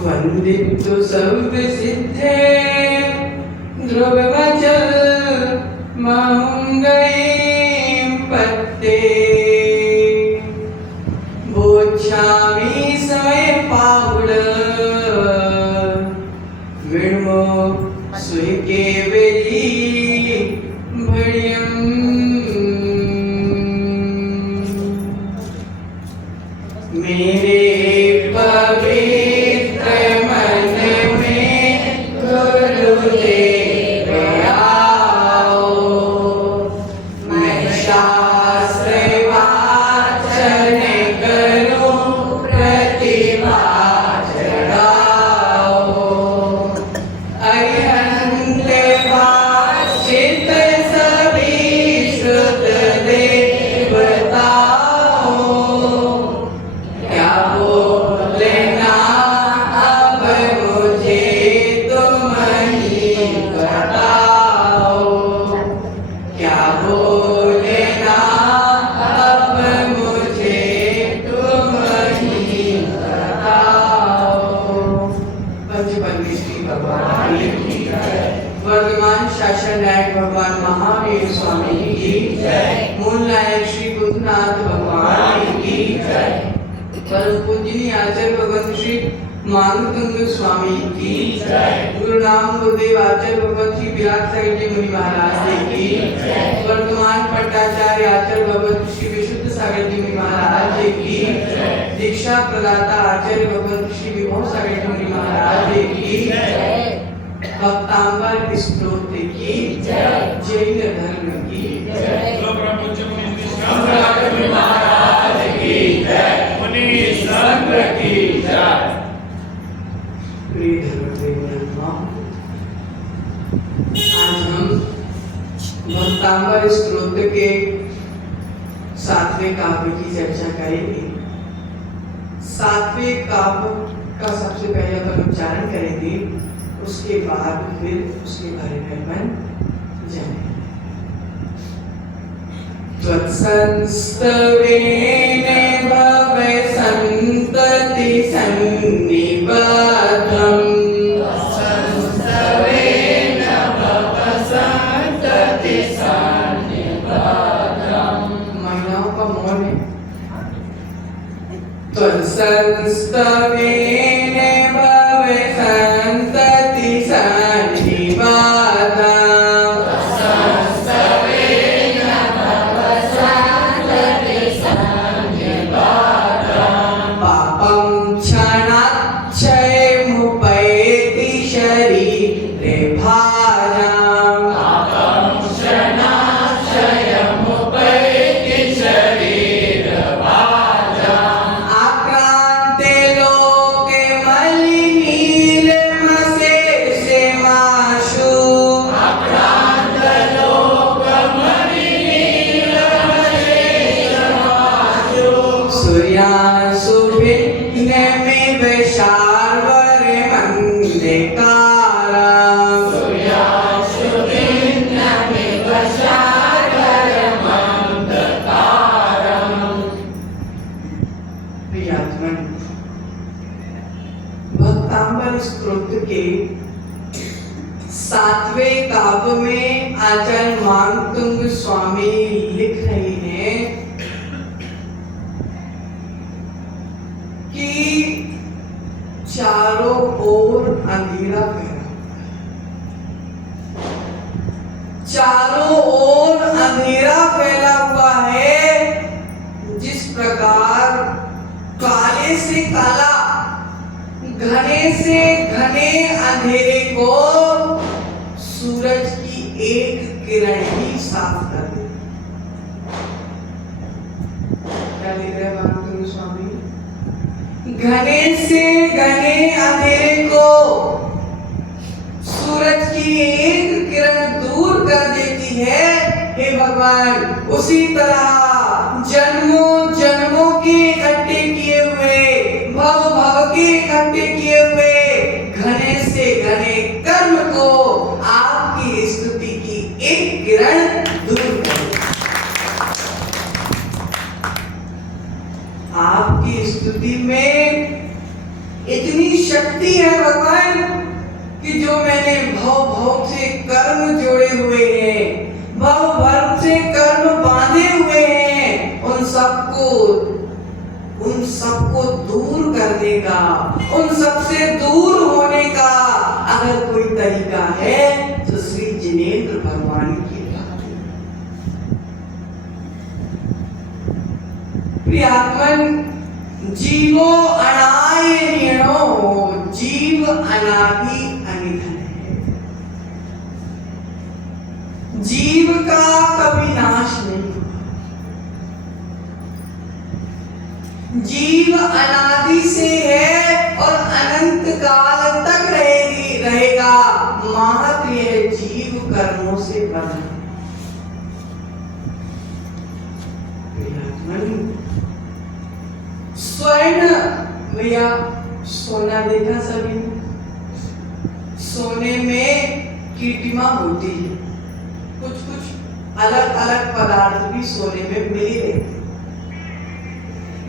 वंदितु सर्व सिद्धे ध्रुवमचल मंगई पत्ते बोच्छामि समय पावड़ विणमो सुके वेली भड़ियम मेरे पवित्र मन में गुरुदेव आओ, मैं शास्त्र वाचन करूं प्रतिभा चढ़ाओ, अरिहंत वाचित सभी श्रुत देवताओ, क्या बोलना अब मुझे तुम ही बताओ, क्या बोलना अब मुझे तुम ही बताओ। पंच परमेश्वरी भगवान की जय। वर्तमान शासन नायक भगवान महावीर स्वामी की जय। मूल नायक श्री बुद्धनाथ भगवान की जय। परम पूजनीय आचार्य भगवत श्री मांगतुंग स्वामी की जय। गुरु नाम गुरुदेव आचार्य भगवत श्री विराट साहिब जी मुनि महाराज जी की जय। वर्तमान पट्टाचार्य आचार्य भगवत श्री विशुद्ध सागर जी मुनि महाराज जी की जय। दीक्षा प्रदाता आचार्य भगवत श्री विभव सागर जी मुनि महाराज जी की जय। भक्तांबर स्तोत्र की जय। जैन धर्म की जय। महाराज की जय। संघ की जय। प्रिय धर्मप्रेमी, आज हम भक्तांबर स्तोत्र के 7वें काव्य की चर्चा करेंगे। 7वें काव्य का सबसे पहले अपन उच्चारण करेंगे, उसके बाद फिर उसके बारे में अपन जानेंगे। त्वत्संस्तवेन भव संतति सन्निबद्धम्, त्वत्संस्तवेन भव संतति सन्निबद्धम्। महिलाओं का मौन है। त्वत्संस्तवेन भव संतति सन्निबद्धम्, भक्तांबर स्तोत्र के 7वें काव्य में आचार्य मांगतुंग स्वामी लिख रहे हैं कि चारों ओर अंधेरा फैला, चारों ओर अंधेरा फैला हुआ है से काला, घने से घने अंधेरे को सूरज की एक किरण ही साफ कर दे। क्या लिख रहे हैं स्वामी? घने से घने अंधेरे को सूरज की एक किरण दूर कर देती है। हे भगवान, उसी तरह जन्मों जन्मों के इकट्ठे किए हुए, भव भव के इकट्ठे किए हुए घने से घने कर्म को आपकी स्तुति की एक किरण दूर कर। आपकी स्तुति में इतनी शक्ति है भगवान कि जो मैंने भव भव से कर्म जोड़े हुए हैं, भव भव से कर्म बांधे हुए हैं, उन सबको दूर करने का, उन सबसे दूर होने का अगर कोई तरीका है तो श्री जिनेंद्र भगवान की भक्ति। प्रियात्मन, जीवो अनायनियो, जीव अनादि अनिधन है। जीव का कभी नाश नहीं होगा। जीव अनादि से है और अनंत काल तक रहेगा। मात्र यह जीव कर्मों से बना है। स्वर्ण, भैया सोना देखा सभी ने? सोने में कीटिमा होती है, कुछ कुछ अलग अलग पदार्थ भी सोने में मिल ही रहते।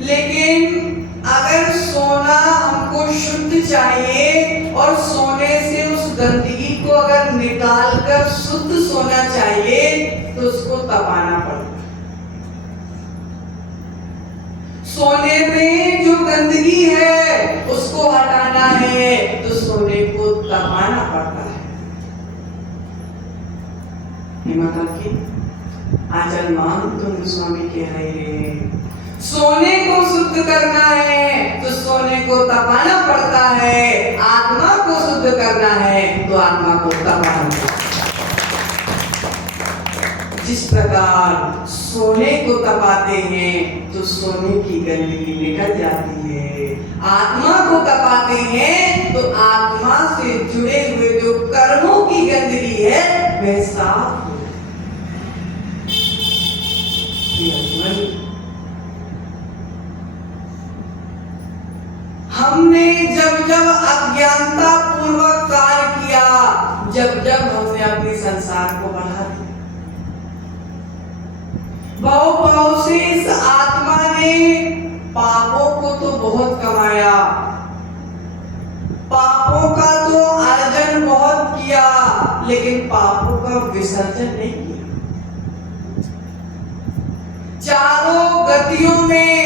लेकिन अगर सोना हमको शुद्ध चाहिए और सोने से उस गंदगी को अगर निकाल कर शुद्ध सोना चाहिए तो उसको तपाना पड़ता है। सोने में जो गंदगी है उसको हटाना है तो सोने को तपाना पड़ता है। माता की आचल मान तुम स्वामी कह रहे हैं, सोने को शुद्ध करना है तो सोने को तपाना पड़ता है, आत्मा को शुद्ध करना है तो आत्मा को तपाना पड़ता है। जिस प्रकार सोने को तपाते हैं तो सोने की गंदगी निकल जाती है, आत्मा को तपाते हैं तो आत्मा से जुड़े हुए जो कर्मों की गंदगी है वह साफ हो जाती है। हमने जब जब अज्ञानता पूर्वक कार्य किया, जब जब हमने अपने संसार को बढ़ा दिया, भाव भाव से इस आत्मा ने पापों को तो बहुत कमाया, पापों का तो अर्जन बहुत किया, लेकिन पापों का विसर्जन नहीं किया। चारों गतियों में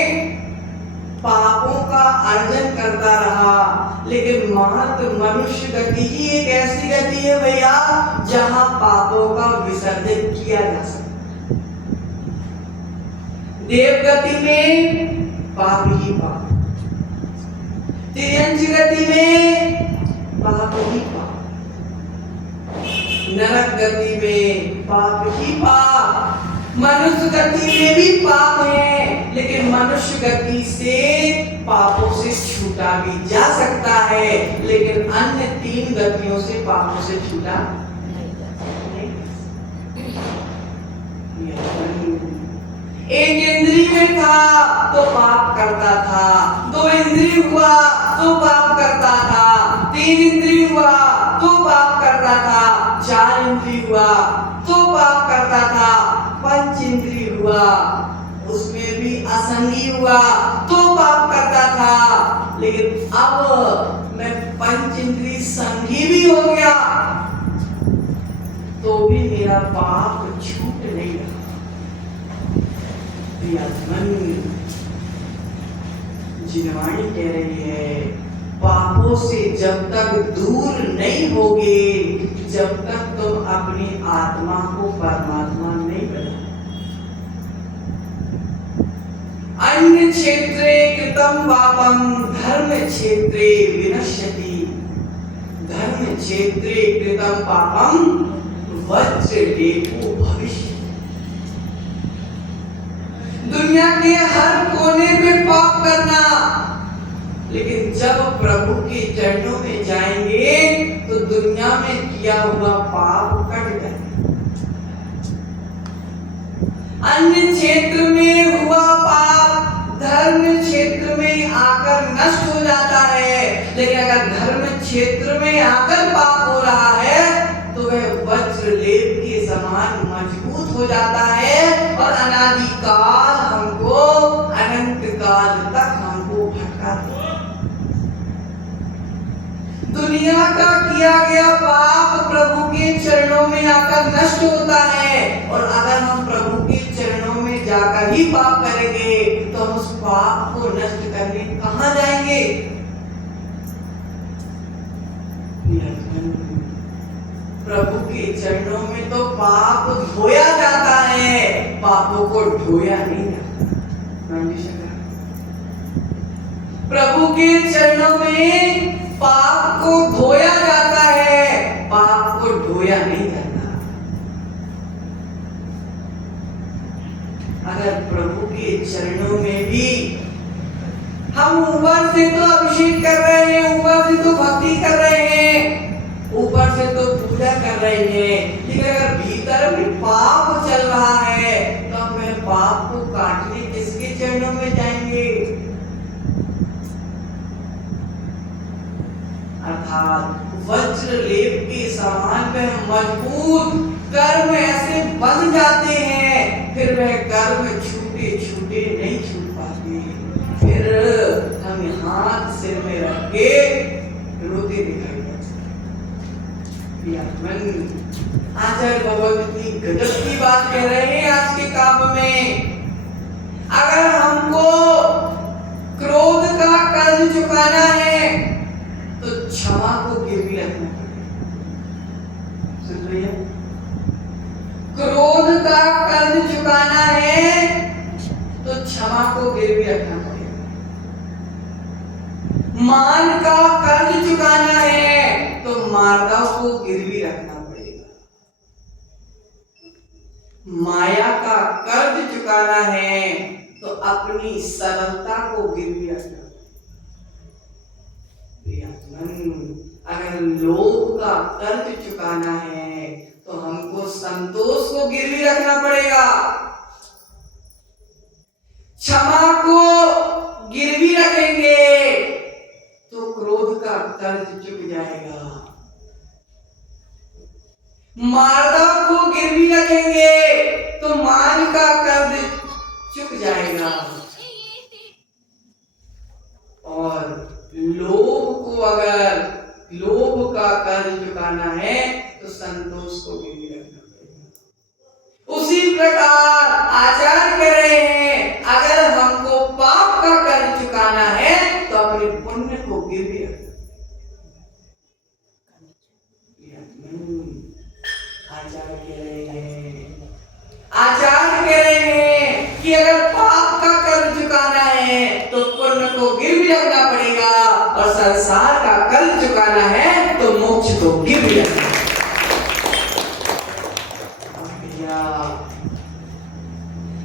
पापों का अर्जन करता रहा, लेकिन मात्र मनुष्य गति ही एक ऐसी गति है भैया जहां पापों का विसर्जन किया जा सकता। देव गति में पाप ही पाप, तिर्यंच गति में पाप ही पाप, नरक गति में पाप ही पाप, मनुष्य गति में भी पाप है, लेकिन मनुष्य गति से पापों से छूटा भी जा सकता है, लेकिन अन्य तीन गतियों से पापों से छूटा नहीं। एक इंद्रिय में था तो पाप करता था, दो इंद्रिय हुआ तो पाप करता था, तीन इंद्रिय हुआ तो पाप करता था, चार इंद्रिय हुआ तो पाप करता था, पंच इंद्रिय हुआ उसमें भी असंगी हुआ तो पाप करता था, लेकिन अब मैं पंच इंद्रिय संगी भी हो गया तो भी मेरा पाप छूट नहीं रहा। जिनवाणी कह रही है, पापों से जब तक दूर नहीं होगे, जब तक तुम अपनी आत्मा को परमात्मा नहीं बना। अन्य क्षेत्र कृतं पापं धर्म क्षेत्रे विनश्यति, धर्म क्षेत्रे कृतं पापं वज्रलेपो भविष्यति। दुनिया के हर कोने में पाप करना, लेकिन जब प्रभु के चरणों में जाएंगे तो दुनिया में किया हुआ पाप कट जाएगा। अन्य क्षेत्र में हुआ पाप धर्म क्षेत्र में आकर नष्ट हो जाता है, लेकिन अगर धर्म क्षेत्र में आकर पाप हो रहा है तो वह वज्रलेप के समान मजबूत हो जाता है और अनादि काल हमको, अनंत काल तक हमको भटकाता है। दुनिया का किया गया पाप प्रभु के चरणों में आकर नष्ट होता है, और अगर हम प्रभु के चरणों में जाकर ही पाप करेंगे तो हम उस पाप को नष्ट करने कहां जाएंगे? प्रभु के चरणों में तो पाप धोया जाता है, पापों को ढोया नहीं जाता। प्रभु के चरणों में पाप को धोया जाता है, पाप को ढोया नहीं जाता। अगर प्रभु के चरणों में भी हम ऊपर से तो अभिषेक कर रहे हैं, ऊपर से तो भक्ति कर रहे हैं, ऊपर से तो पूजा कर रहे हैं, लेकिन अगर भीतर भी पाप चल रहा है तो हम पाप को काटने किसके चरणों में जाएंगे? अर्थात वज्रलेप के समान वह मजबूत कर्म ऐसे बन जाते हैं, फिर वह कर्म छूटे छूटे नहीं छूट पाते, फिर हम हाथ सिर में रख के रोते दिखाई देते। आचार्य बाबा इतनी गजब की बात कह रहे हैं आज के काव्य में। अगर हमको क्रोध का कर्ज चुकाना है तो क्षमा को गिरवी रखना पड़ेगा। सुन रही है? क्रोध का कर्ज चुकाना है तो क्षमा को गिरवी रखना पड़ेगा। मान का कर्ज चुकाना है तो मार्दा को गिरवी रखना पड़ेगा। माया का कर्ज चुकाना है तो अपनी सरलता को गिरवी रखना। अगर लोभ का कर्ज चुकाना है तो हमको संतोष को गिरवी रखना पड़ेगा। क्षमा को गिरवी रखेंगे तो क्रोध का कर्ज चुक जाएगा। मार्दा को गिरवी रखेंगे तो मान का कर्ज चुक जाएगा, और लोभ का कर्ज चुकाना है तो संतोष को गिरवी रखना पड़ेगा। उसी प्रकार आचार्य कह रहे हैं, अगर हमको पाप का कर्ज चुकाना है तो अपने पुण्य को गिरवी रखना। आचार्य कह रहे हैं कि अगर पाप का कर्ज चुकाना है तो पुण्य को गिरवी रखना पड़ेगा, और संसार का कर्ज चुकाना है तो मोक्ष को गिरवी रखना।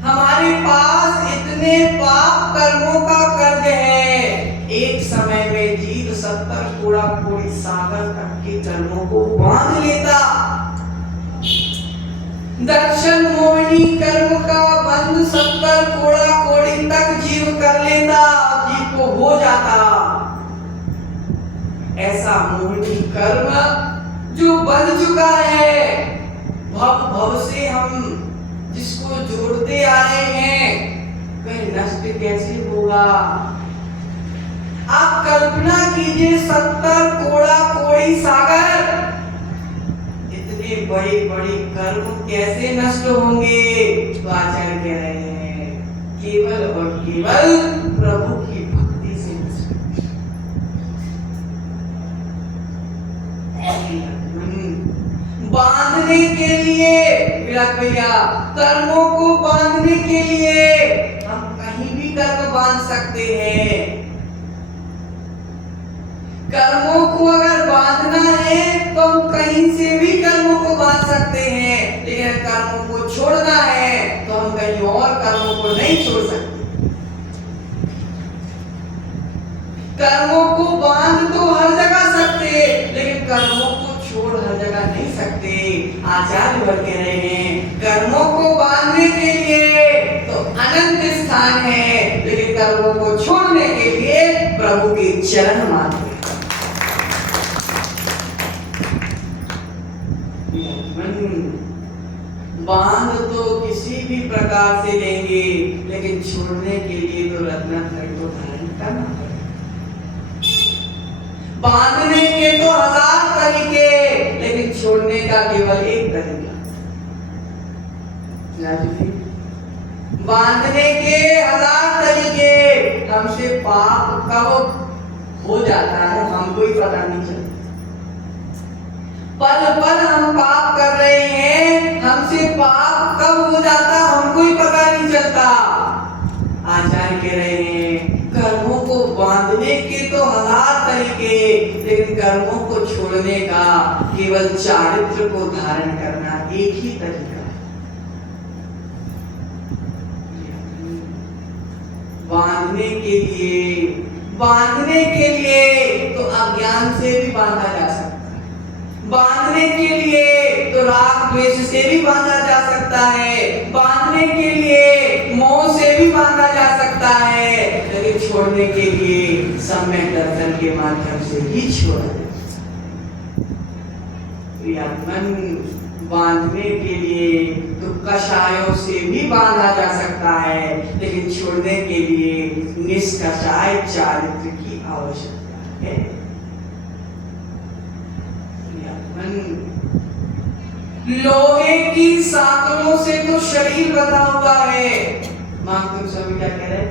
हमारे पास इतने पाप कर्मों का कर्ज है, एक समय में जीव 70 कोड़ा कोड़ी सागर तक के कर्मों को बांध लेता। दर्शन मोहिनी कर्म का बंध 70 कोड़ा कोड़ी तक जीव कर लेता, जीव को हो जाता। ऐसा मोहिनी कर्म जो बंध चुका है, भव से हम जिसको जोड़ते आ रहे हैं, वह नष्ट कैसे होगा? आप कल्पना कीजिए 70 कोड़ा कोड़ी सागर, इतने बड़े बड़े कर्म कैसे नष्ट होंगे? तो आचार्य कह रहे हैं केवल और केवल प्रभु की भक्ति से नष्ट। बांधने के लिए विराट भैया, कर्मों को बांधने के लिए हम कहीं भी कर्म बांध सकते हैं। कर्मों को अगर बांधना है तो हम कहीं से भी कर्मों को बांध सकते हैं, लेकिन कर्मों को छोड़ना है तो हम कहीं और कर्मों को नहीं छोड़ सकते। कर्मों को बांध तो हर जगह सकते, लेकिन कर्मों को छोड़ हर जगह नहीं सकते। आचार्य वर्ग कह रहे हैं कर्मों को बांधने के लिए तो अनंत स्थान है, लेकिन कर्मों को छोड़ने के लिए प्रभु के चरण मात्र। बांध तो किसी भी प्रकार से लेंगे, लेकिन छोड़ने के लिए तो रत्नात्रय को धारण करना पड़ेगा। बांधने के तो 1000 तरीके, लेकिन छोड़ने का केवल एक तरीका। बांधने के 1000 तरीके, हमसे पाप कब हो जाता है हमको ही पता नहीं चलता। पल पल हम पाप कर रहे हैं, हमसे पाप कब हो जाता हमको ही पता नहीं चलता। आचार्य कह रहे हैं कर्मों को बांधने के तो 1000 तरीके, लेकिन कर्मों को छोड़ने का केवल चारित्र को धारण करना एक ही तरीका है। बांधने के लिए तो अज्ञान से भी बांधा जा सकता है, बांधने के लिए तो राग द्वेष से भी बांधा जा सकता है, बांधने के लिए मोह से भी बांधा जा सकता है, लेकिन छोड़ने के लिए सम्यक दर्शन के माध्यम से ही छोड़ा जा सकता है। बांधने के लिए तो कषायों से भी बांधा जा सकता है, लेकिन छोड़ने के लिए निष्कषाय चारित्र की आवश्यकता है। लोहे की साकलों से तो शरीर बंधा हुआ है। मां तुम सभी क्या कह रहे?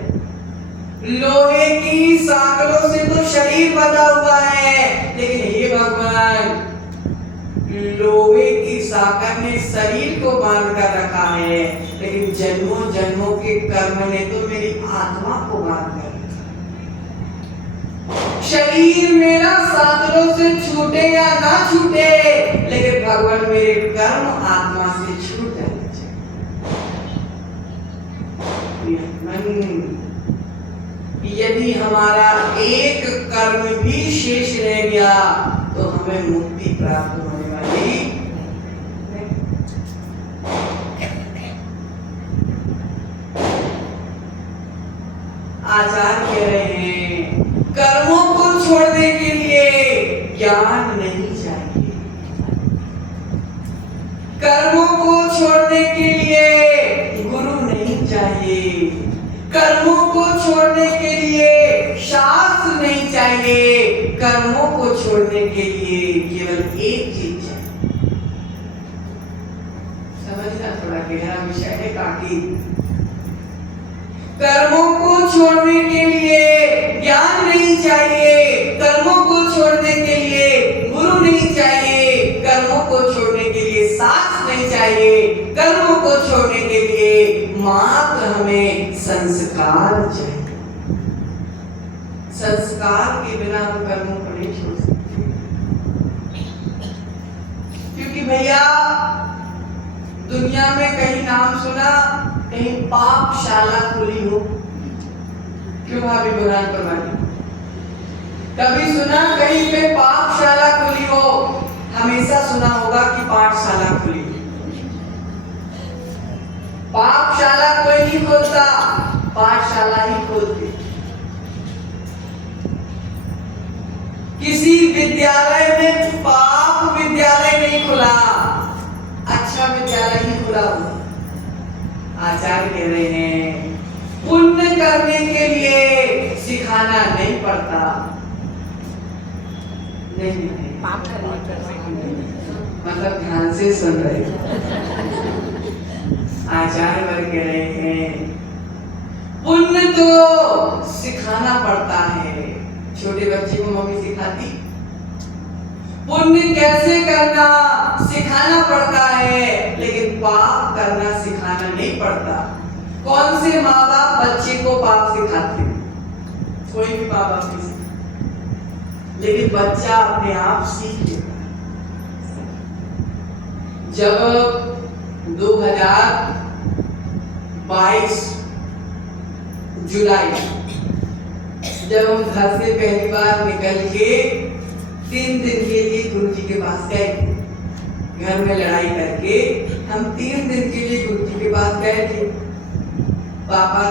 लोहे की साकलों से तो शरीर बंधा हुआ है, लेकिन हे भगवान लोहे की साकर ने शरीर को बांध कर रखा है, लेकिन जन्मों जन्मों के कर्म ने तो मेरी आत्मा को बांध कर रखा है। शरीर मेरा साकलों से छूटे या ना छूटे, लेकिन भगवान मेरे कर्म आत्मा से छूट जाने चाहिए। यदि हमारा एक कर्म भी शेष रह गया तो हमें मुक्ति प्राप्त होने वाली नहीं। आचार्य कह रहे हैं कर्मों को छोड़ने के लिए ज्ञान नहीं चाहिए, कर्मों को छोड़ने के लिए गुरु नहीं चाहिए, कर्मों को छोड़ने के लिए शास्त्र नहीं चाहिए, कर्मों को छोड़ने के लिए केवल एक चीज चाहिए। समझना थोड़ा गहरा विषय है काकी। कर्मों को छोड़ने के लिए ज्ञान नहीं चाहिए, कर्मों को छोड़ने के लिए गुरु नहीं चाहिए, कर्मों को छोड़ने के लिए शास्त्र नहीं चाहिए, कर्मों को छोड़ने के लिए मात्र हमें संस्कार चाहिए। संस्कार के बिना हम कर्मों को नहीं छोड़ सकते, क्योंकि भैया दुनिया में कहीं नाम सुना कहीं पापशाला खुली हो? क्यों भाभी बुरान परवानी? कभी सुना कहीं पे पापशाला खुली हो? हमेशा सुना होगा कि पाठशाला खुली। पापशाला कोई नहीं खोलता, पाठशाला ही खोलती। किसी विद्यालय में पाप विद्यालय नहीं खुला, अच्छा विद्यालय ही खुला हुआ। आचार्य कह रहे हैं पुण्य करने के लिए सिखाना नहीं पड़ता। नहीं पाप करने के लिए मतलब ध्यान से सुन रहे। आचार्य वर्ग कह रहे हैं पुण्य तो सिखाना पड़ता है। छोटे बच्चे को मम्मी सिखाती, पुण्य कैसे करना सिखाना पड़ता है, लेकिन पाप करना सिखाना नहीं पड़ता। कौन से माँ बाप बच्चे को पाप सिखाते हैं? कोई भी माँ बाप नहीं सिखाते, लेकिन बच्चा अपने आप सीख लेता है। जब 2022 जुलाई जब हम घर से पहली बार निकल के 3 दिन के लिए गुरु जी के पास गए थे, घर में लड़ाई करके हम 3 दिन के लिए गुरु जी के पास गए थे। पापा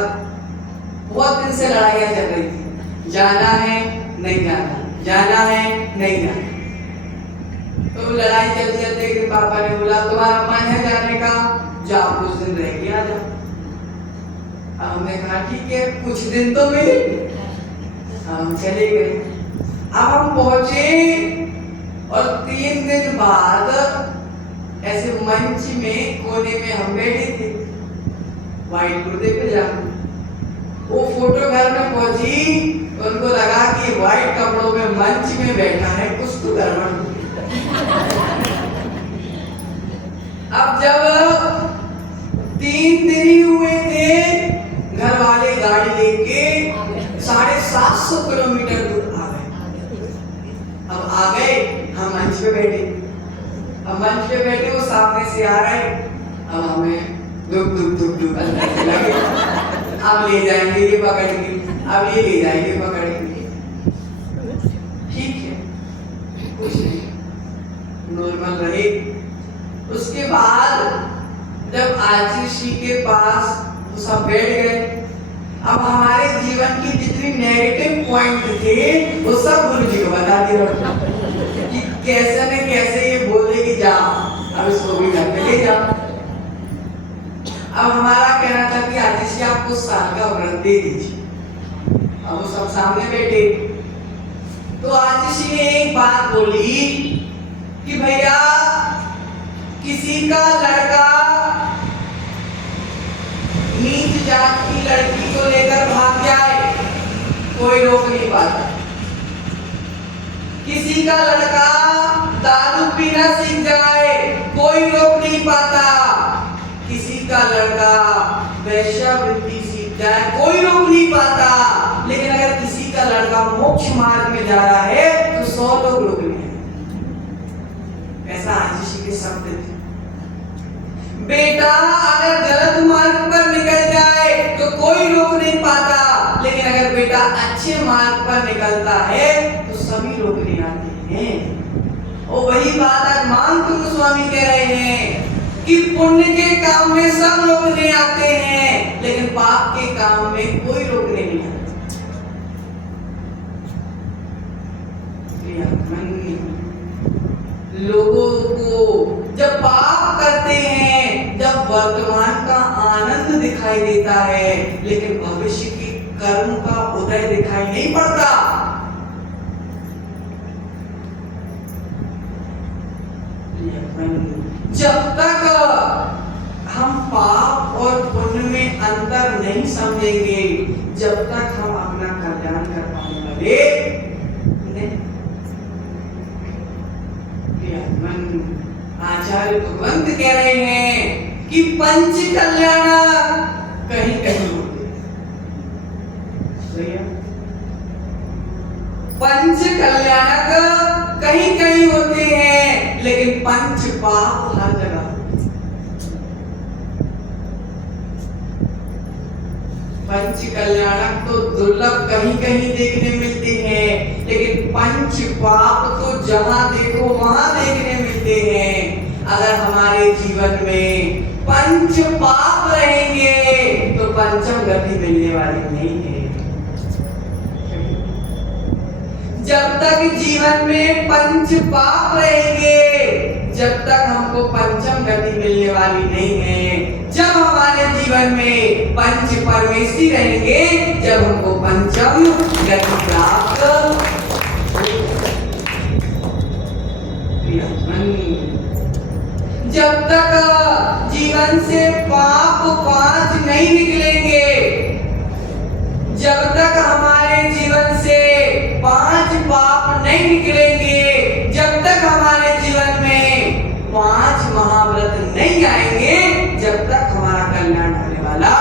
बहुत दिन से लड़ाइयाँ चल रही थी, जाना है नहीं जाना, जाना है नहीं जाना। तो लड़ाई चलते चलते पापा ने बोला तुम्हारा मन है जाने का, जाओ कुछ दिन रह के आ जाओ। अब हमने कहा ठीक है कुछ दिन तो मिले, हम चले गए। अब हम पहुंचे और 3 दिन बाद ऐसे मंच में कोने में हम बैठे थे, व्हाइट कुर्ते पे जाकर वो फोटो घर में पहुंची, उनको लगा कि व्हाइट कपड़ों में मंच में बैठा है, कुछ तो गड़बड़। अब जब 3 दिन ही हुए थे, घर वाले गाड़ी लेके 750 किलोमीटर दूर आ गए। अब आ गए, हम मंच पे बैठे। अब मंच पे बैठे, वो सामने से आ रहे, अब हमें दुख दुख दुख दुख लगे। अब ले जाएंगे ये पकड़ के, अब ये ले जाएंगे पकड़ के। ठीक है, कुछ नहीं, नॉर्मल रहे। उसके बाद जब आशीषी के पास वो सब बैठ गए, अब हमारे जीवन की जितनी नेगेटिव पॉइंट थे वो सब गुरु जी को बता दिया कि कैसे न कैसे ये बोले कि जा अब इसको भी घर पे ले जा। अब हमारा कहना था कि आशीषी आपको साल का व्रत दे दीजिए। अब वो सब सामने बैठे, तो आशीषी ने एक बात बोली कि भैया किसी का लड़का नीच जात की लड़की को लेकर भाग जाए, कोई रोक नहीं पाता। किसी का लड़का दारू पीना सीख जाए, कोई रोक नहीं पाता। किसी का लड़का वैश्यावृत्ति सीख जाए, कोई रोक नहीं पाता। लेकिन अगर किसी का लड़का मोक्ष मार्ग में जा रहा है तो 100 लोग रोक लेंगे। ऐसा आशीषी के शब्द थे। बेटा अगर गलत मार्ग पर निकल जाए तो कोई रोक नहीं पाता, लेकिन अगर बेटा अच्छे मार्ग पर निकलता है तो सभी रोकने आते हैं। और वही बात आज मानकुंड स्वामी कह रहे हैं कि पुण्य के काम में सब रोकने आते हैं, लेकिन पाप के काम में कोई रोकने नहीं आता। लोगों को जब पाप करते हैं, जब वर्तमान का आनंद दिखाई देता है, लेकिन भविष्य के कर्म का उदय दिखाई नहीं पड़ता। जब तक हम पाप और पुण्य में अंतर नहीं समझेंगे, जब तक हम अपना कल्याण कर पाने वाले नहीं। आचार्य भगवंत कह रहे हैं कि पंच कल्याण कहीं कहीं होते हैं, पंच कल्याणक कहीं कहीं होते हैं, लेकिन पंच पाप हर जगह होते हैं। पंच कल्याणक तो दुर्लभ कहीं कहीं देखने मिलते हैं, लेकिन पंच पाप तो जहां देखो वहां देखने मिलते हैं। अगर हमारे जीवन में पंच पाप रहेंगे तो पंचम गति मिलने वाली नहीं है। जब तक जीवन में पंच पाप रहेंगे, जब तक हमको पंचम गति मिलने वाली नहीं है। जब हमारे जीवन में पंच परमेश्वरी रहेंगे, जब हमको पंचम गति प्राप्त। जब तक जीवन से पाप 5 नहीं निकलेंगे, जब तक हमारे जीवन से 5 पाप नहीं निकलेंगे, जब तक हमारे जीवन में 5 महाव्रत नहीं आएंगे, जब तक हमारा कल्याण होने वाला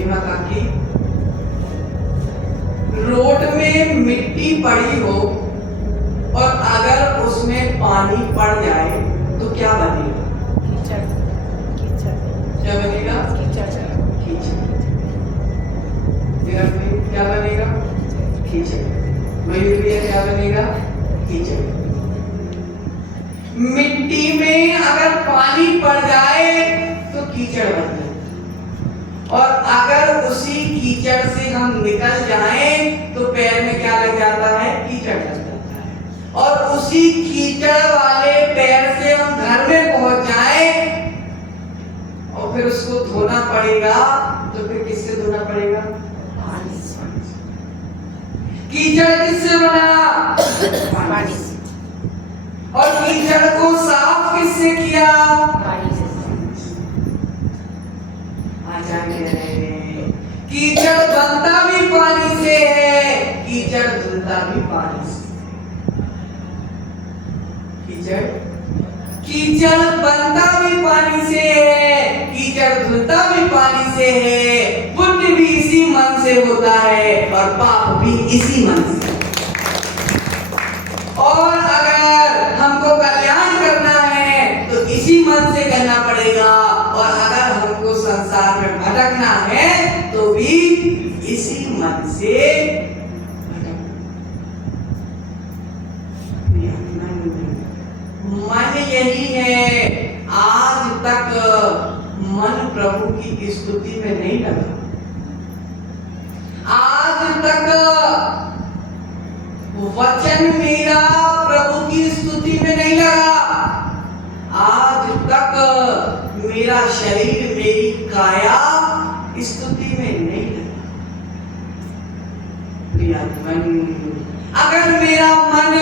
हेमा काकी, रोड में मिट्टी पड़ी हो और अगर उसमें पानी पड़ जाए तो क्या बनेगा? कीचड़। कीचड़। क्या बनेगा? कीचड़। कीचड़। जगत में क्या बनेगा? कीचड़। मयूर में क्या बनेगा? कीचड़। मिट्टी में अगर पानी पड़ जाए तो कीचड़ बन जाए, और अगर उसी कीचड़ से हम निकल जाएं तो पैर में क्या लग जाता है? कीचड़ लग जाता है, और उसी कीचड़ वाले पैर से हम घर में पहुंच जाएं और फिर उसको धोना पड़ेगा, तो फिर किससे धोना पड़ेगा? पानी से। कीचड़ किससे बना? पानी से। और कीचड़ को साफ किससे किया? पानी से। आचार्य कह रहे हैं कीचड़ बनता भी पानी से है, कीचड़ धुलता भी पानी से। कीचड़ बनता भी पानी से है, कीचड़ धुलता भी पानी से है। पुण्य भी इसी मन से होता है और पाप भी इसी मन से। और अगर हमको कल्याण करना है तो इसी मन से करना पड़ेगा, और अगर हमको संसार में भटकना है तो भी इसी मन से मन यही है। आज तक मन प्रभु की स्तुति में नहीं लगा, आज तक वचन मेरा प्रभु की स्तुति में नहीं लगा, आज तक मेरा शरीर मेरी काया स्तुति में नहीं लगा। अगर मेरा मन,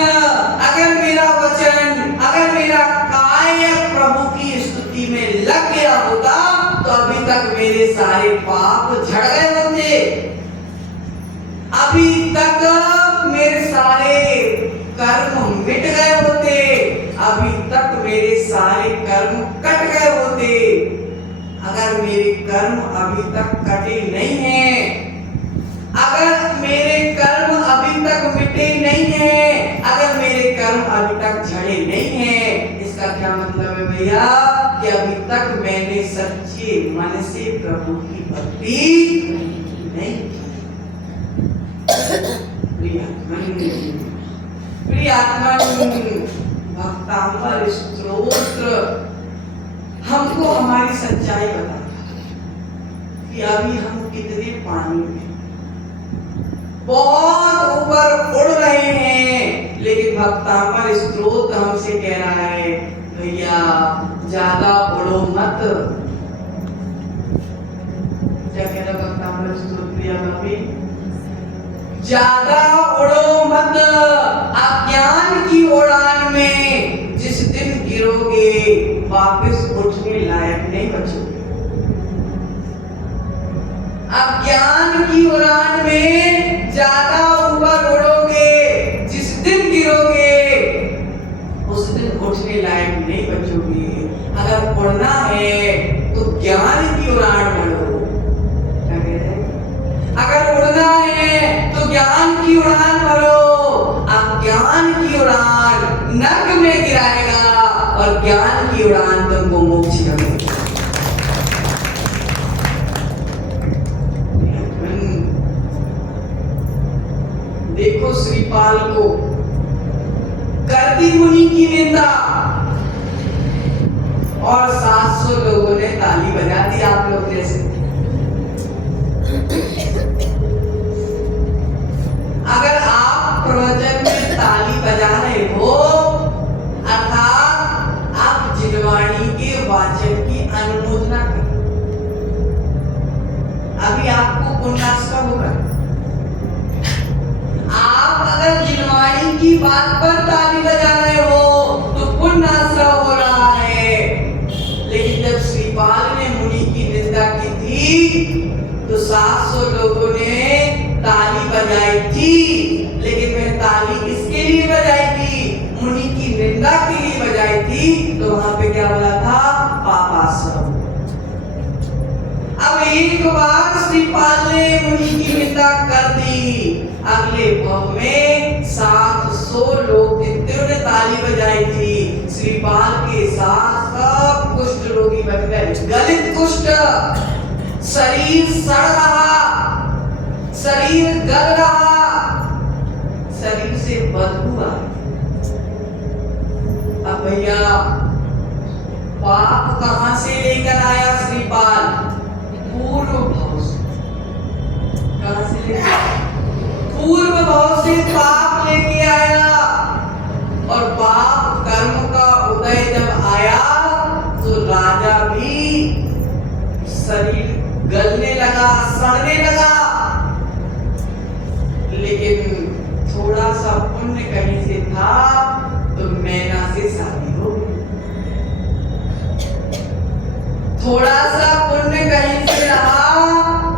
अगर मेरा वचन, अगर मेरा काय प्रभु की स्तुति में लग गया होता तो अभी तक मेरे सारे पाप झड़ गए होते, अभी तक मेरे सारे कर्म मिट गए होते, अभी तक मेरे सारे कर्म कट गए होते। अगर मेरे कर्म अभी तक कटे नहीं हैं, अगर मेरे कर्म अभी तक मिटे नहीं हैं, अगर मेरे कर्म अभी तक झड़े नहीं हैं, इसका क्या मतलब है भैया? कि अभी तक मैंने सच्चे मन से प्रभु की भक्ति नहीं की। प्रियात्मन भक्तांबर स्तोत्र हमको हमारी सच्चाई बताता है कि अभी हम कितने पानी में, बहुत ऊपर उड़ रहे हैं, लेकिन भक्तांबर स्तोत्र हमसे कह रहा है भैया ज्यादा उड़ो मत। क्या कह रहा भक्तांबर स्तोत्र? ज्यादा उड़ो मत, अज्ञान की उड़ान में जिस दिन गिरोगे वापस उठने लायक नहीं बचोगे। अज्ञान की उड़ान में ज्यादा ऊपर उड़ोगे, जिस दिन गिरोगे उस दिन उठने लायक नहीं बचोगे। अगर उड़ना है तो ज्ञान की उड़ान भरो। क्या कह रहे हैं? अगर उड़ना है तो ज्ञान की उड़ान भरो। अज्ञान की उड़ान नरक में गिराएगा और ज्ञान की उड़ान तुमको मोक्ष में मिलेगा। देखो श्रीपाल को करती मुनि की निंदा और 700 लोगों ने ताली बजा दी आप लोग जैसे। अगर आप प्रवचन में ताली बजा रहे हो अर्थात आप जिनवाणी के वाचन की अनुमोदना कर, अभी आपको पुण्यास्का होगा। आप अगर जिनवाणी की बात पर ताली बजा रहे हो तो पुण्यास्का हो रहा है, लेकिन जब श्रीपाल ने मुनि की निंदा की थी तो 700 लोगों ने ताली बजाई थी, लेकिन वह ताली किसके लिए बजाई थी? मुनि की निंदा के लिए बजाई थी। तो वहां पे क्या बोला था? पापाश्रम। अब एक बार श्रीपाल ने मुनि की निंदा कर दी। अगले भव में 700 लोग जितने ने ताली बजाई थी, श्रीपाल के साथ सब कुष्ठ रोगी बन गए। गलित कुष्ठ, शरीर सड़ रहा, शरीर गल रहा, शरीर से बदबू आ। अब भैया पाप कहां से लेकर आया श्रीपाल? पूर्व भाव से। कहां से लेकर? पूर्व भाव से पाप लेके आया। और पाप कर्म का उदय जब आया तो राजा भी शरीर गलने लगा, सड़ने लगा। लेकिन थोड़ा सा पुण्य कहीं से था तो मैना से शादी हो गई। थोड़ा सा पुण्य कहीं से रहा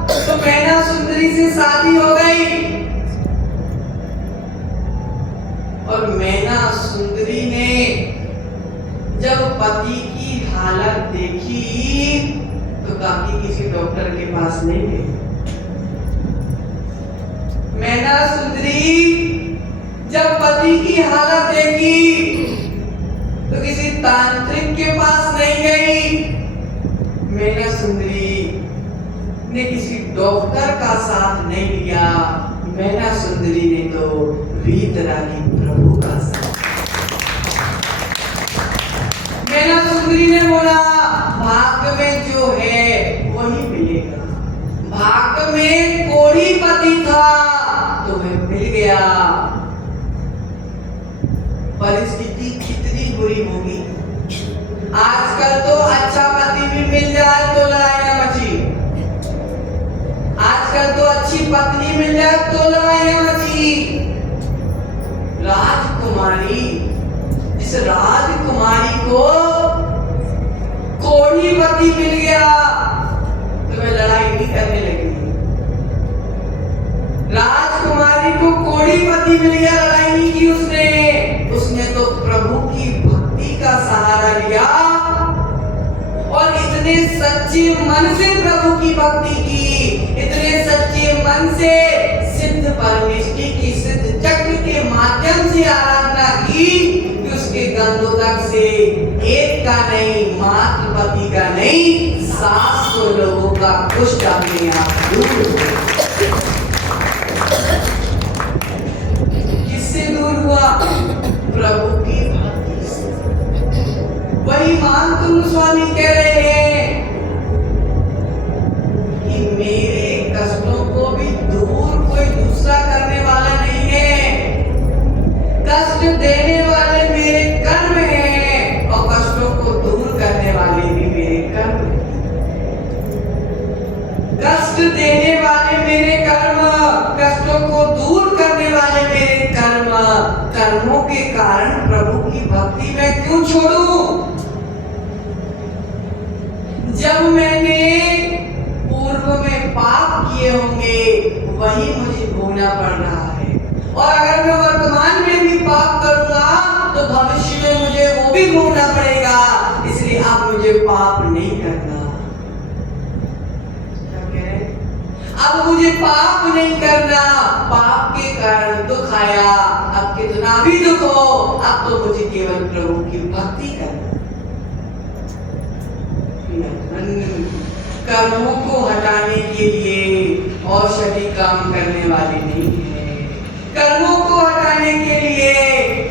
तो मैना सुंदरी से शादी हो गई। और मैना सुंदरी ने जब पति की हालत देखी तो काफी किसी डॉक्टर के पास नहीं गई। मैना सुंदरी जब पति की हालत देखी तो किसी तांत्रिक के पास नहीं गई। मैना सुंदरी ने किसी डॉक्टर का साथ नहीं लिया। मैना सुंदरी ने तो वीतरागी प्रभु का साथ। मैना सुंदरी ने बोला भाग्य में जो है वही मिलेगा। भाग्य में कोढ़ी पति था तो वह मिल गया। परिस्थिति कितनी बुरी होगी। आजकल तो अच्छा पति भी मिल जाए तो लड़ाइयां मची। आजकल तो अच्छी पत्नी मिल जाए तो लड़ाइयां मची। राजकुमारी, इस राजकुमारी को कोढ़ी पति मिल गया तो वह लड़ाई नहीं करने लगी। राजकुमारी को कोढ़ी पति मिल गया, लड़ाई नहीं की उसने। उसने तो प्रभु की भक्ति का सहारा लिया और इतने सच्चे मन से प्रभु की भक्ति की, इतने सच्चे मन से सिद्ध परमेष्टि की सिद्ध चक्र के माध्यम से आराधना की कि उसके गंधोदक से एक का नहीं, मात्र पति का नहीं, 700 लोगों का कुष्ठ अपने आप दूर हो गया। किससे दूर हुआ? प्रभु की भक्ति से। वही मान तुम स्वामी कह रहे हैं कि मेरे कष्टों को भी दूर कोई दूसरा करने वाला नहीं है। कष्ट देने वाले मेरे कर्म हैं और कष्टों को दूर करने वाले भी मेरे कर्म हैं। कष्ट देने वाले मेरे कर्म, कष्टों को दूर करने वाले मेरे कर्म, कर्मों के कारण प्रभु की भक्ति मैं क्यों छोड़ूं? जब मैंने पूर्व में पाप किए होंगे वही मुझे भोगना पड़ रहा है, और अगर मैं वर्तमान में भी पाप करूंगा तो भविष्य में मुझे वो भी भोगना पड़ेगा। इसलिए अब मुझे पाप नहीं करना। अब मुझे पाप नहीं करना। पाप के कारण दुख आया, अब कितना भी दुख हो, अब तो मुझे केवल प्रभु की भक्ति करना। कर्मों को हटाने के लिए औषधि काम करने वाली नहीं है। कर्मों को हटाने के लिए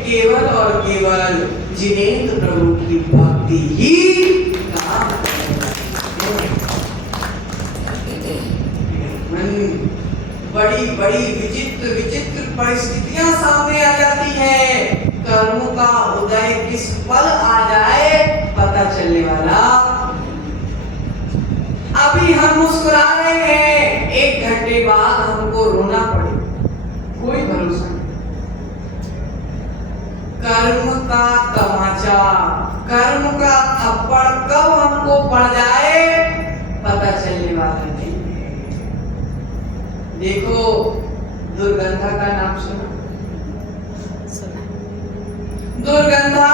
केवल और केवल जिनेंद्र प्रभु की भक्ति ही काम करने वाली है। बड़ी बड़ी विचित्र विचित्र परिस्थितियां सामने आ जाती है। कर्मों का उदय किस पल आ जाए पता चलने वाला। अभी हम मुस्कुरा रहे हैं, 1 घंटे बाद हमको रोना पड़े, कोई भरोसा नहीं। कर्म का तमाचा, कर्म का थप्पड़ कब हमको पड़ जाए पता चलने वाला नहीं है। देखो दुर्गंधा का नाम सुना? दुर्गंधा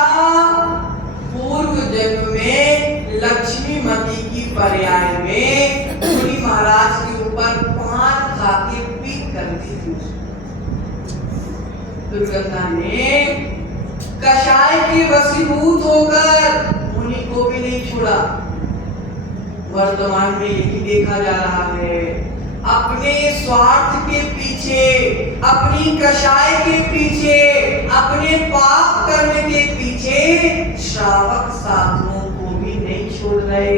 पूर्व जन्म में लक्ष्मीमती की पर्याय में मुनि महाराज के ऊपर दुर्गंधा ने कषाय के वशीभूत होकर मुनि को भी नहीं छोड़ा। वर्तमान में यही देखा जा रहा है, अपने स्वार्थ के पीछे, अपनी कषाय के पीछे, अपने पाप करने के पीछे श्रावक साधुओं को भी नहीं छोड़ रहे।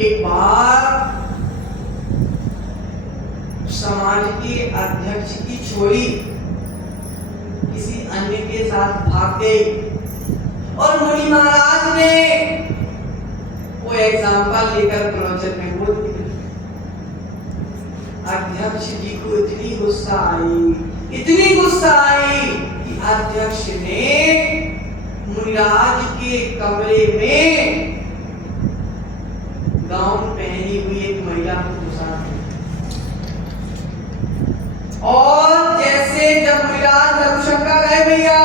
एक बार समाज के अध्यक्ष की छोरी किसी अन्य के साथ भाग गई और मुनि महाराज ने वो एग्जाम्पल लेकर प्रवचन में बोल दिया। अध्यक्ष जी को इतनी गुस्सा आई कि अध्यक्ष ने मुनिराज के कमरे में गाउन पहनी हुई एक महिला को घुसा दिया। और जैसे जब मुनिराज लघुशंका गए भैया,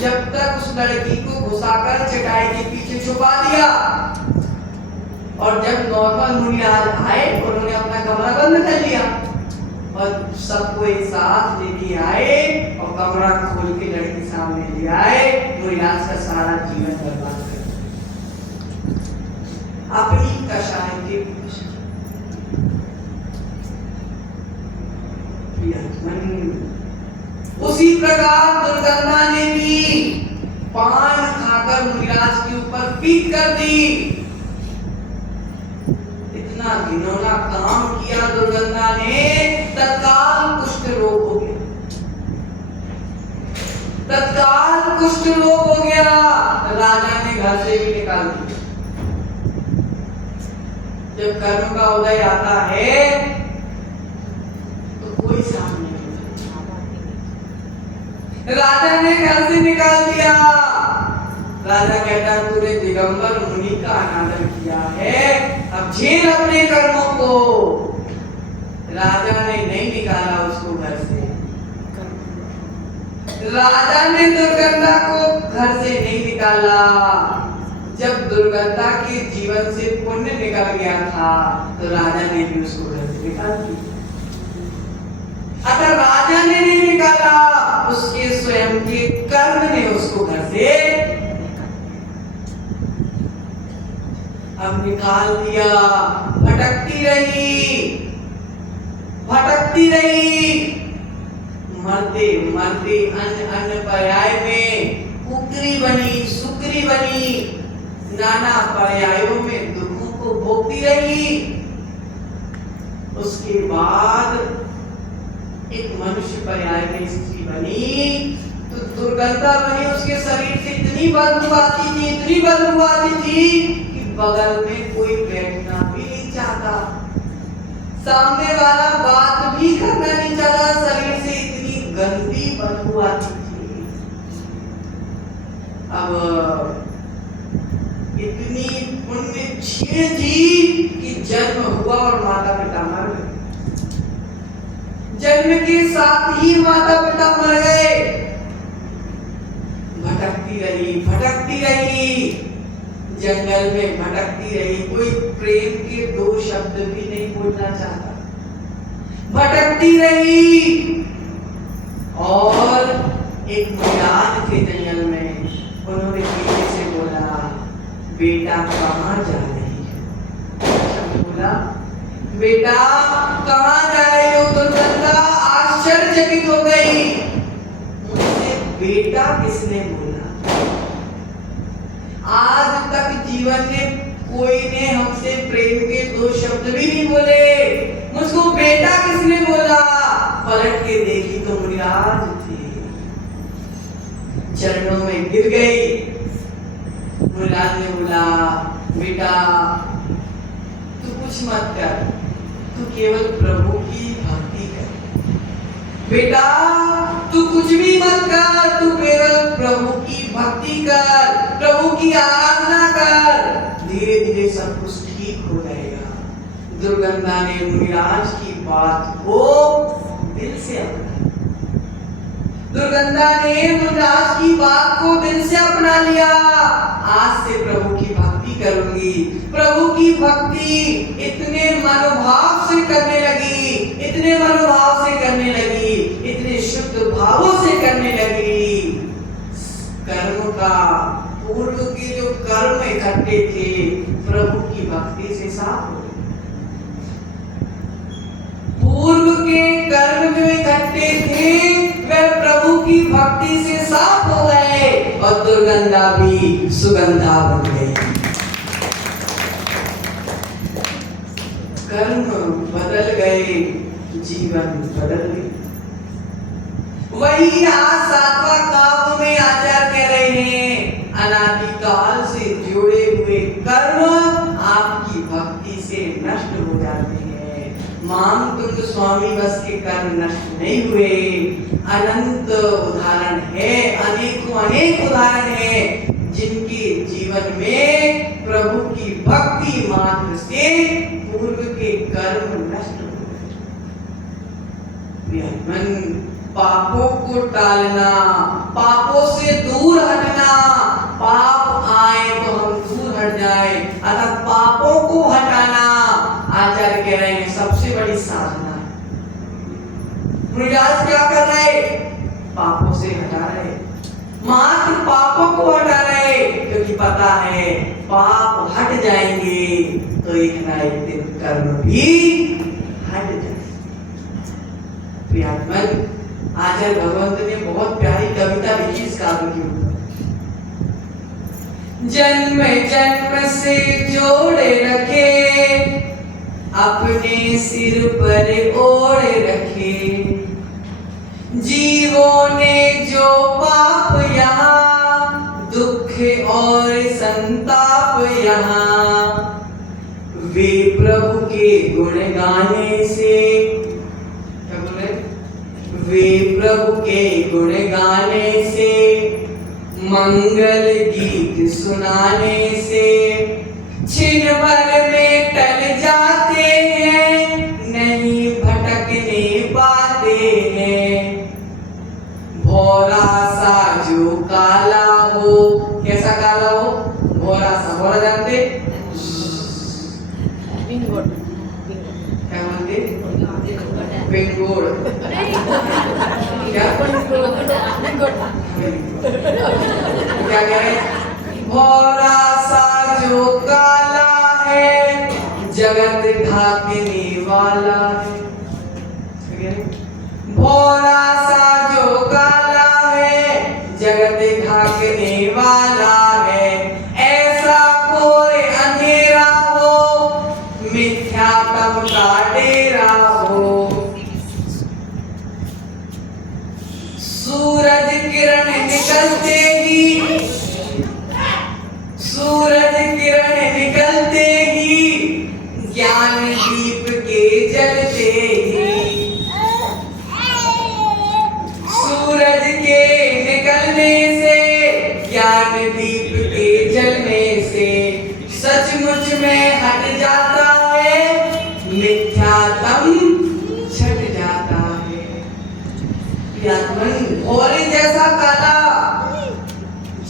जब तक उस लड़की को घुसाकर चटाई के पीछे छुपा दिया और जब नॉर्मल मुनिराज आए उन्होंने अपना कमरा बंद कर लिया और सबको एक साथ लेके आए और कमरा खोल के लड़की सामने ले आए। मुनिराज का सारा जीवन बर्बाद कर अपनी कषाय के पीछे। उसी प्रकार दुर्गंधा ने भी पान खाकर मुनिराज के ऊपर पीट कर दी। इतना घिनौना काम किया दुर्गंधा ने, तत्काल कुष्ठ रोग हो गया। तत्काल कुष्ठ रोग हो गया। राजा ने घर से भी निकाल दिया। जब कर्म का उदय आता है तो कोई सामने राजा ने घर से निकाल दिया। राजा कहता तूने दिगंबर मुनि का अनादर किया है, अब झेल अपने कर्मों को। राजा ने नहीं निकाला उसको घर से। राजा ने दुर्गंधा को घर से नहीं निकाला। जब दुर्गंधा के जीवन से पुण्य निकल गया था तो राजा ने भी उसको घर से निकाल दिया। अगर राजा ने नहीं निकाला, उसके स्वयं के कर्म ने उसको घर से अब निकाल दिया। भटकती रही, मरते मरते अन्य पर्याय में कुकरी बनी, सुकरी बनी, नाना पर्यायों में दुखों को भोगती रही। उसके बाद एक मनुष्य पर्याय में स्त्री बनी तो दुर्गंधा बनी। उसके शरीर से इतनी बदबू आती थी कि बगल में कोई बैठना भी नहीं चाहता, सामने वाला बात भी करना नहीं चाहता। शरीर से इतनी गंदी बदबू आती थी। अब इतनी पुण्य क्षीण थी कि जन्म हुआ और माता पिता मर गए। जन्म के साथ ही माता पिता मर गए। भटकती रही, जंगल में भटकती रही। कोई प्रेम के दो शब्द भी नहीं बोलना चाहता। भटकती रही और एक मुनिराज थे जंगल में। उन्होंने बेटे से बोला, बेटा कहाँ जा रही है? बोला, बेटा कहाँ जा रही हो? दुर्गंधा आश्चर्यचकित हो गई। मुझसे बेटा किसने बोला? आज तक जीवन में कोई ने हमसे प्रेम के दो शब्द भी नहीं बोले, मुझको बेटा किसने बोला? पलट के देखी तो मुनिराज थे। चरणों में गिर गई। मुनिराज ने बोला, बेटा तू कुछ मत कर, तू केवल प्रभु की भक्ति कर। बेटा तू कुछ भी मत कर, तू केवल प्रभु की भक्ति कर, प्रभु की आराधना कर, धीरे धीरे सब कुछ ठीक हो जाएगा। दुर्गंधा ने मुनिराज की बात को दिल से अपना लिया। आज से प्रभु की भक्ति करूंगी। लगी। प्रभु की भक्ति इतने मनोभाव से करने लगी, इतने मनोभाव से करने लगी, इतने शुद्ध भावों से करने लगी। कर्म का पूर्व के जो कर्म इकट्ठे थे प्रभु की भक्ति से साफ हो गए। पूर्व के कर्म जो इकट्ठे थे वह प्रभु की भक्ति से साफ हो गए और दुर्गंधा भी सुगंधा बन गई। कर्म बदल गए, जीवन बदल गए। वही आज सातवां काव्य में आचार्य कह रहे हैं, अनादिकाल से जुड़े हुए कर्म आपकी भक्ति से नष्ट हो जाते हैं। मामतुंग स्वामी बस के कर्म नष्ट नहीं हुए। अनंत उदाहरण है, अनेकों अनेक उदाहरण है जिनके जीवन में प्रभु की भक्ति मात्र से पूर्व के कर्म नष्ट हो गए। पापों को टालना, पापों से दूर हटना, पाप आए तो हम दूर हट जाए, अर्थात पापों को हटाना आचार्य कह रहे हैं सबसे बड़ी साधना है। मुनिराज क्या कर रहे? पापों से हटा रहे, मात्र पापों को हटा रहे, क्योंकि पता है पाप हट जाएंगे तो एक ना एक दिन कर्म भी हट जाएंगे। प्रियात्मन, आचार्य भगवंत ने बहुत प्यारी कविता लिखी इस काव्य के ऊपर। जन्म जन्म से जोड़े रखे, अपने सिर पर ओढ़े रखे, जीवों ने जो पाप यहाँ, दुख और संताप यहाँ, वे प्रभु के गुण गाने से, क्या बोल रहे? वे प्रभु के गुण गाने से, मंगल गीत सुनाने से, छिन भर में टल जाते हैं, नहीं भटकने पाते हैं। भोरा सा जो काला हो, कैसा काला हो? भोरा सा, भोरा जानते? क्या बोलते? बेंगोड़। क्या क्या कह रहे? भोरा सा जो काला है, जगत ढाकने वाला है। भोरा सा जो काला है, जगत ढाकने वाला है। ऐसा कोई अंधेरा हो, मिथ्यात्व का डेरा हो। सूरज किरण निकलते ही, सूरज किरण निकलते ही, ज्ञान दीप के जलते ही। सूरज के निकलने से, ज्ञान दीप के जलने से, सचमुच में हट जाता है, मिथ्यात्म छट जाता है। भोरे जैसा काला,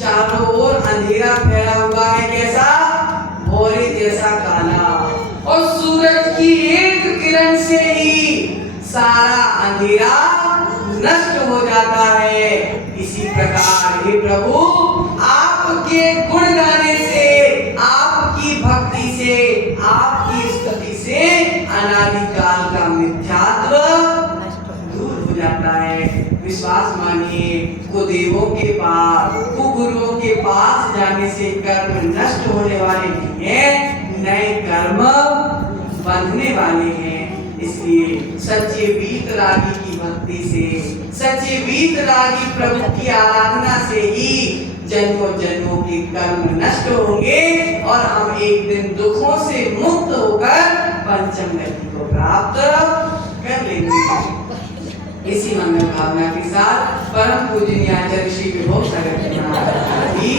चारों ओर अंधेरा फैला हुआ है, कैसा? भोरे जैसा काला। और सूरज की एक किरण से ही सारा अंधेरा नष्ट हो जाता है। इसी प्रकार हे प्रभु, आपके गुण गाने से, आपकी भक्ति से, आपकी स्तुति से अनादिकाल का मिथ्यात्व दूर हो जाता है। विश्वास मानिए, कुदेवों के पास, कुगुरुओं के पास जाने से कर्म नष्ट होने वाले नहीं है, नए कर्म बंधने वाले हैं। इसलिए सच्चे वीतरागी की भक्ति से, सच्चे वीतरागी प्रभु की आराधना से ही जन्मों जन्मों के कर्म नष्ट होंगे और हम एक दिन दुखों से मुक्त होकर पंचम गति को प्राप्त कर लेंगे। इसी मंगल भावना के साथ परम पूजनीय आचार्य श्री विभो सागर जी महाराज की